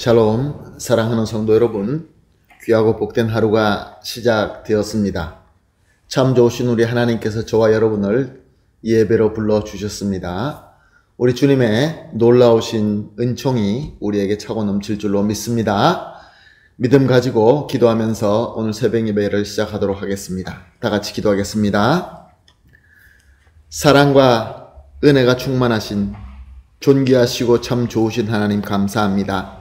샬롬, 사랑하는 성도 여러분, 귀하고 복된 하루가 시작되었습니다. 참 좋으신 우리 하나님께서 저와 여러분을 예배로 불러주셨습니다. 우리 주님의 놀라우신 은총이 우리에게 차고 넘칠 줄로 믿습니다. 믿음 가지고 기도하면서 오늘 새벽 예배를 시작하도록 하겠습니다. 다 같이 기도하겠습니다. 사랑과 은혜가 충만하신 존귀하시고 참 좋으신 하나님 감사합니다.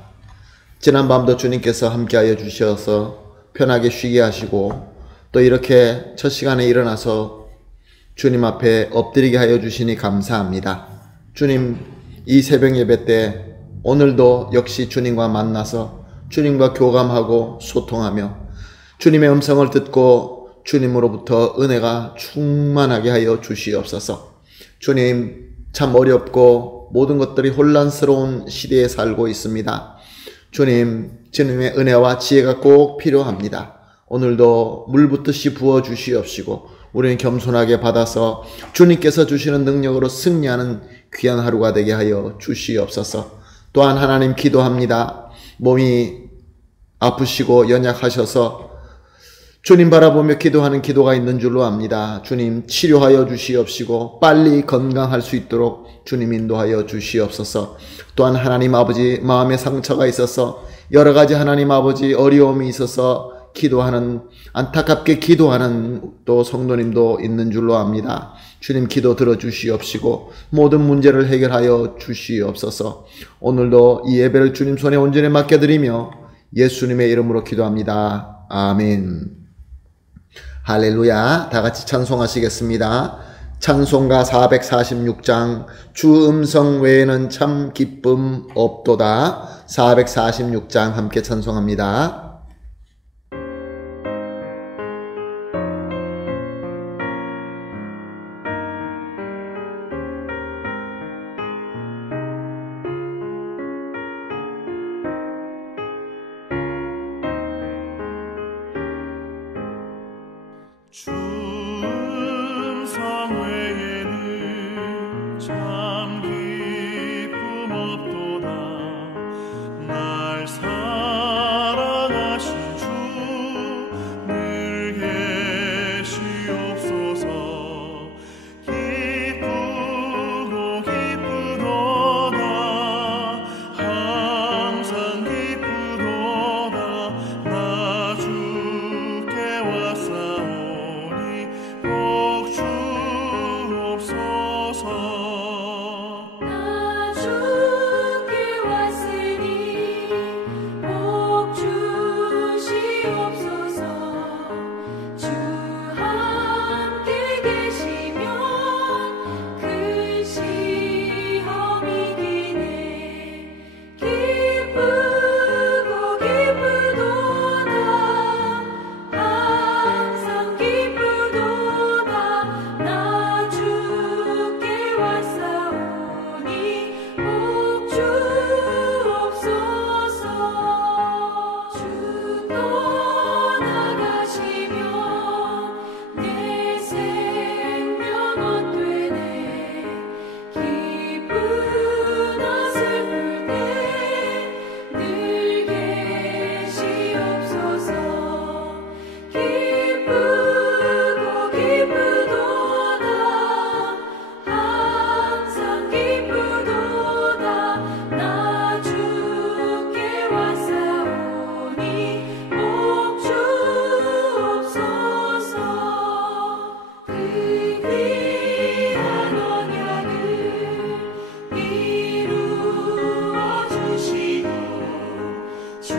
지난밤도 주님께서 함께하여 주셔서 편하게 쉬게 하시고 또 이렇게 첫 시간에 일어나서 주님 앞에 엎드리게 하여 주시니 감사합니다. 주님, 이 새벽 예배 때 오늘도 역시 주님과 만나서 주님과 교감하고 소통하며 주님의 음성을 듣고 주님으로부터 은혜가 충만하게 하여 주시옵소서. 주님, 참 어렵고 모든 것들이 혼란스러운 시대에 살고 있습니다. 주님의 은혜와 지혜가 꼭 필요합니다. 오늘도 물붓듯이 부어주시옵시고 우리는 겸손하게 받아서 주님께서 주시는 능력으로 승리하는 귀한 하루가 되게 하여 주시옵소서. 또한 하나님 기도합니다. 몸이 아프시고 연약하셔서 주님 바라보며 기도하는 기도가 있는 줄로 압니다. 주님 치료하여 주시옵시고 빨리 건강할 수 있도록 주님 인도하여 주시옵소서. 또한 하나님 아버지 마음에 상처가 있어서 여러 가지 하나님 아버지 어려움이 있어서 기도하는 안타깝게 기도하는 또 성도님도 있는 줄로 압니다. 주님 기도 들어주시옵시고 모든 문제를 해결하여 주시옵소서. 오늘도 이 예배를 주님 손에 온전히 맡겨드리며 예수님의 이름으로 기도합니다. 아멘. 할렐루야. 다 같이 찬송하시겠습니다. 찬송가 446장 주 음성 외에는 참 기쁨 없도다. 446장 함께 찬송합니다. 주 음성 외에는 참 기쁨 없도다. 날 사랑하신 주 늘 계시옵소서. 기쁘고 기쁘도다. 항상 기쁘도다. 나 주께 왔사오니 복 주옵소서. 나 주께 왔으니 복 주시옵소서. 주 함께 계시면 큰 시험이 기네. 기쁘고 기쁘도다. 항상 기쁘도다. 나 주께 왔사오니 복 주옵소서. 주 떠나가시면 내 생명 헛되네. 기쁘나 슬플 때 늘 계시옵소서. 기쁘고 기쁘도다. 항상 기쁘도다. 나 주께 왔사오니 복 주옵소서. 그 귀한 언약을 이루어 주시고 주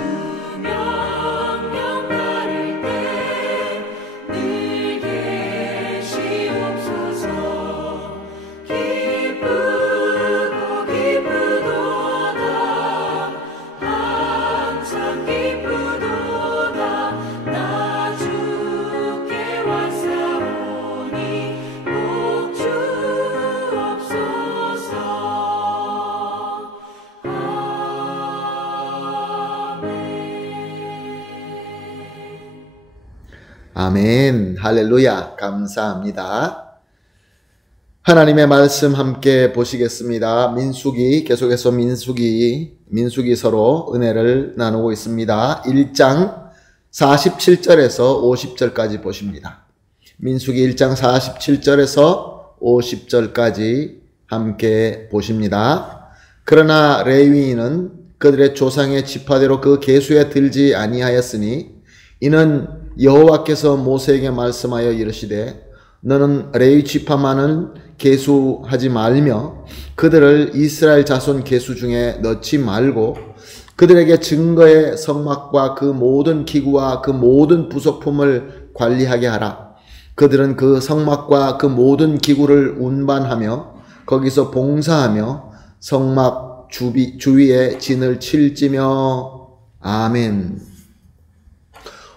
명령 따를 때 늘 계시옵소서. 기쁘고 기쁘도다. 항상 기쁘도다. 나 주께 왔사오니 복 주옵소서. 아멘. 아멘. 할렐루야. 감사합니다. 하나님의 말씀 함께 보시겠습니다. 민수기, 계속해서 민수기서로 은혜를 나누고 있습니다. 1장 47절에서 50절까지 보십니다. 민수기 1장 47절에서 50절까지 함께 보십니다. 그러나 레위인은 그들의 조상의 지파대로 그 계수에 들지 아니하였으니 이는 여호와께서 모세에게 말씀하여 이르시되 너는 레위 지파만은 계수하지 말며 그들을 이스라엘 자손 계수 중에 넣지 말고 그들에게 증거의 성막과 그 모든 기구와 그 모든 부속품을 관리하게 하라. 그들은 그 성막과 그 모든 기구를 운반하며 거기서 봉사하며 성막 주위에 진을 칠지며. 아멘.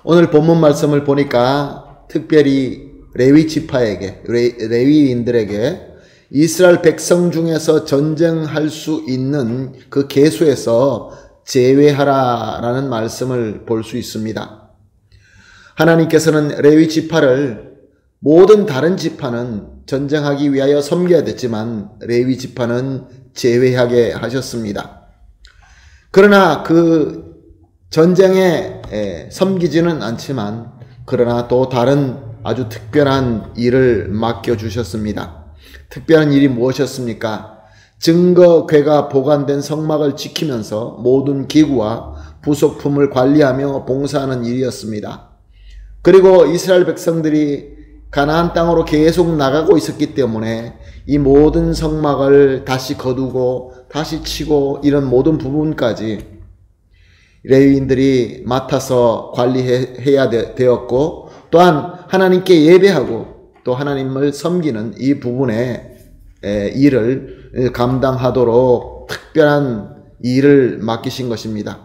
오늘 본문 말씀을 보니까 특별히 레위 지파에게, 레위인들에게 이스라엘 백성 중에서 전쟁할 수 있는 그 계수에서 제외하라라는 말씀을 볼 수 있습니다. 하나님께서는 레위 지파를 모든 다른 지파는 전쟁하기 위하여 섬겨야 됐지만 레위 지파는 제외하게 하셨습니다. 그러나 그 전쟁에 섬기지는 않지만 그러나 또 다른 아주 특별한 일을 맡겨주셨습니다. 특별한 일이 무엇이었습니까? 증거궤가 보관된 성막을 지키면서 모든 기구와 부속품을 관리하며 봉사하는 일이었습니다. 그리고 이스라엘 백성들이 가나안 땅으로 계속 나가고 있었기 때문에 이 모든 성막을 다시 거두고 다시 치고 이런 모든 부분까지 레위인들이 맡아서 관리해야 되었고 또한 하나님께 예배하고 또 하나님을 섬기는 이 부분의 일을 감당하도록 특별한 일을 맡기신 것입니다.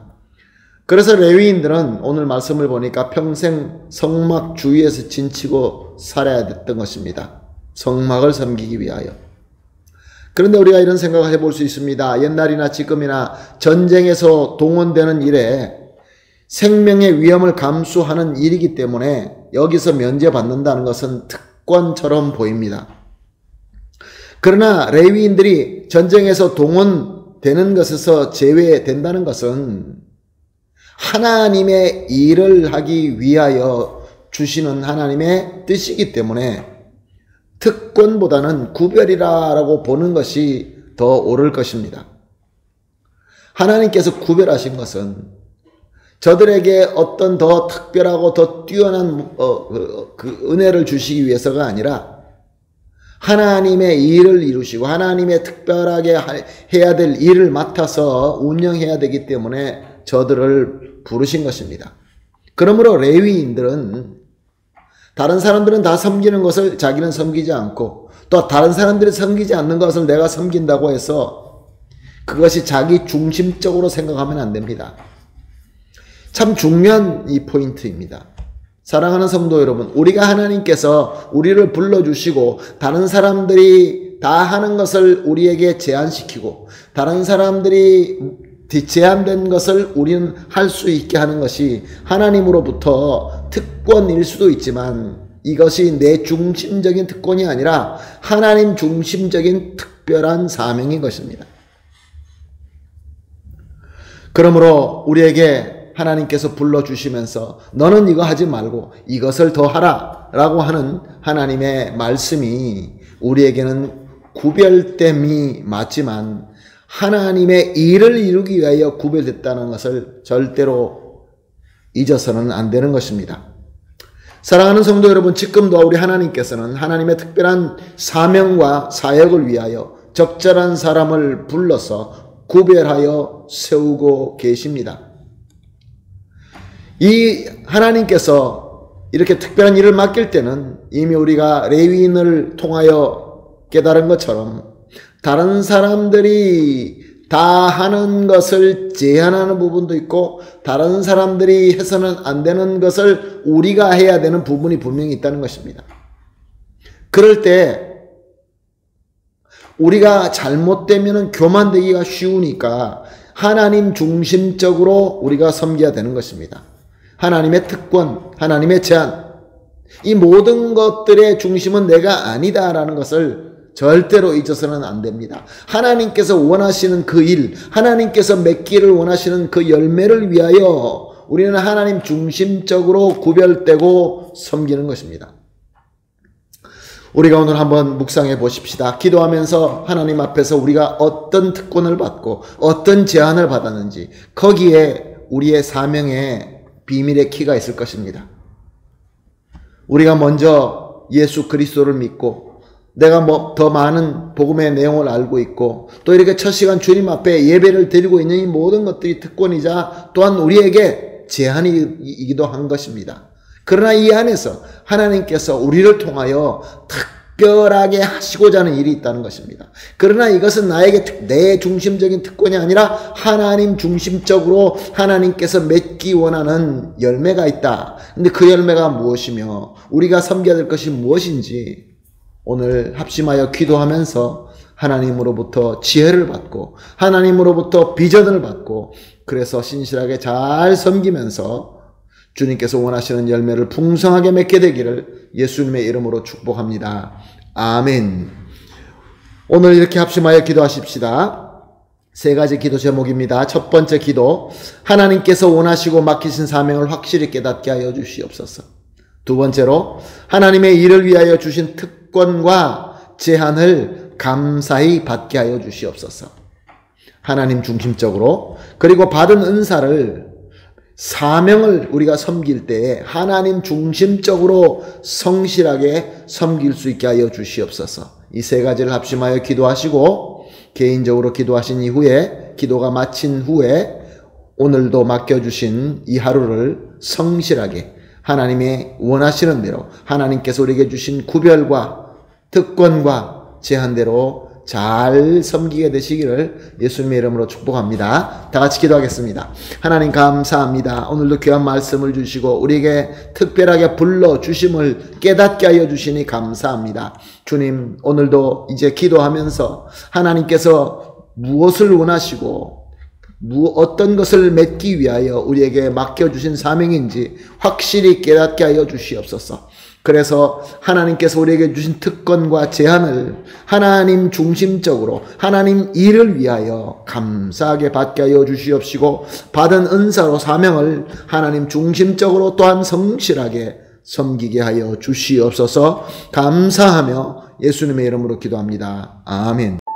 그래서 레위인들은 오늘 말씀을 보니까 평생 성막 주위에서 진치고 살아야 됐던 것입니다. 성막을 섬기기 위하여. 그런데 우리가 이런 생각을 해볼 수 있습니다. 옛날이나 지금이나 전쟁에서 동원되는 일에 생명의 위험을 감수하는 일이기 때문에 여기서 면제받는다는 것은 특권처럼 보입니다. 그러나 레위인들이 전쟁에서 동원되는 것에서 제외된다는 것은 하나님의 일을 하기 위하여 주시는 하나님의 뜻이기 때문에 특권보다는 구별이라고 보는 것이 더 옳을 것입니다. 하나님께서 구별하신 것은 저들에게 어떤 더 특별하고 더 뛰어난 그 은혜를 주시기 위해서가 아니라 하나님의 일을 이루시고 하나님의 특별하게 해야 될 일을 맡아서 운영해야 되기 때문에 저들을 부르신 것입니다. 그러므로 레위인들은 다른 사람들은 다 섬기는 것을 자기는 섬기지 않고 또 다른 사람들이 섬기지 않는 것을 내가 섬긴다고 해서 그것이 자기 중심적으로 생각하면 안 됩니다. 참 중요한 이 포인트입니다. 사랑하는 성도 여러분, 우리가 하나님께서 우리를 불러주시고 다른 사람들이 다 하는 것을 우리에게 제한시키고 다른 사람들이 제한된 것을 우리는 할 수 있게 하는 것이 하나님으로부터 특권일 수도 있지만 이것이 내 중심적인 특권이 아니라 하나님 중심적인 특별한 사명인 것입니다. 그러므로 우리에게 하나님께서 불러주시면서 너는 이거 하지 말고 이것을 더 하라 라고 하는 하나님의 말씀이 우리에게는 구별됨이 맞지만 하나님의 일을 이루기 위하여 구별됐다는 것을 절대로 잊어서는 안 되는 것입니다. 사랑하는 성도 여러분, 지금도 우리 하나님께서는 하나님의 특별한 사명과 사역을 위하여 적절한 사람을 불러서 구별하여 세우고 계십니다. 이 하나님께서 이렇게 특별한 일을 맡길 때는 이미 우리가 레위인을 통하여 깨달은 것처럼 다른 사람들이 다 하는 것을 제한하는 부분도 있고 다른 사람들이 해서는 안 되는 것을 우리가 해야 되는 부분이 분명히 있다는 것입니다. 그럴 때 우리가 잘못되면 교만되기가 쉬우니까 하나님 중심적으로 우리가 섬겨야 되는 것입니다. 하나님의 특권, 하나님의 제한, 이 모든 것들의 중심은 내가 아니다라는 것을 절대로 잊어서는 안 됩니다. 하나님께서 원하시는 그 일, 하나님께서 맺기를 원하시는 그 열매를 위하여 우리는 하나님 중심적으로 구별되고 섬기는 것입니다. 우리가 오늘 한번 묵상해 보십시다. 기도하면서 하나님 앞에서 우리가 어떤 특권을 받고 어떤 제한을 받았는지 거기에 우리의 사명의 비밀의 키가 있을 것입니다. 우리가 먼저 예수 그리스도를 믿고 내가 더 많은 복음의 내용을 알고 있고 또 이렇게 첫 시간 주님 앞에 예배를 드리고 있는 이 모든 것들이 특권이자 또한 우리에게 제한이기도 한 것입니다. 그러나 이 안에서 하나님께서 우리를 통하여 특별하게 하시고자 하는 일이 있다는 것입니다. 그러나 이것은 나에게 내 중심적인 특권이 아니라 하나님 중심적으로 하나님께서 맺기 원하는 열매가 있다. 근데 그 열매가 무엇이며 우리가 섬겨야 될 것이 무엇인지 오늘 합심하여 기도하면서 하나님으로부터 지혜를 받고 하나님으로부터 비전을 받고 그래서 신실하게 잘 섬기면서 주님께서 원하시는 열매를 풍성하게 맺게 되기를 예수님의 이름으로 축복합니다. 아멘. 오늘 이렇게 합심하여 기도하십시다. 세 가지 기도 제목입니다. 첫 번째 기도, 하나님께서 원하시고 맡기신 사명을 확실히 깨닫게 하여 주시옵소서. 두 번째로, 하나님의 일을 위하여 주신 특권과 제한을 감사히 받게 하여 주시옵소서. 하나님 중심적으로, 그리고 받은 은사를 사명을 우리가 섬길 때에 하나님 중심적으로 성실하게 섬길 수 있게 하여 주시옵소서. 이 세 가지를 합심하여 기도하시고 개인적으로 기도하신 이후에 기도가 마친 후에 오늘도 맡겨주신 이 하루를 성실하게 하나님의 원하시는 대로 하나님께서 우리에게 주신 구별과 특권과 제한대로 잘 섬기게 되시기를 예수님의 이름으로 축복합니다. 다 같이 기도하겠습니다. 하나님 감사합니다. 오늘도 귀한 말씀을 주시고 우리에게 특별하게 불러주심을 깨닫게 하여 주시니 감사합니다. 주님, 오늘도 이제 기도하면서 하나님께서 무엇을 원하시고 어떤 것을 맺기 위하여 우리에게 맡겨주신 사명인지 확실히 깨닫게 하여 주시옵소서. 그래서 하나님께서 우리에게 주신 특권과 제한을 하나님 중심적으로 하나님 일을 위하여 감사하게 받게 하여 주시옵시고 받은 은사로 사명을 하나님 중심적으로 또한 성실하게 섬기게 하여 주시옵소서. 감사하며 예수님의 이름으로 기도합니다. 아멘.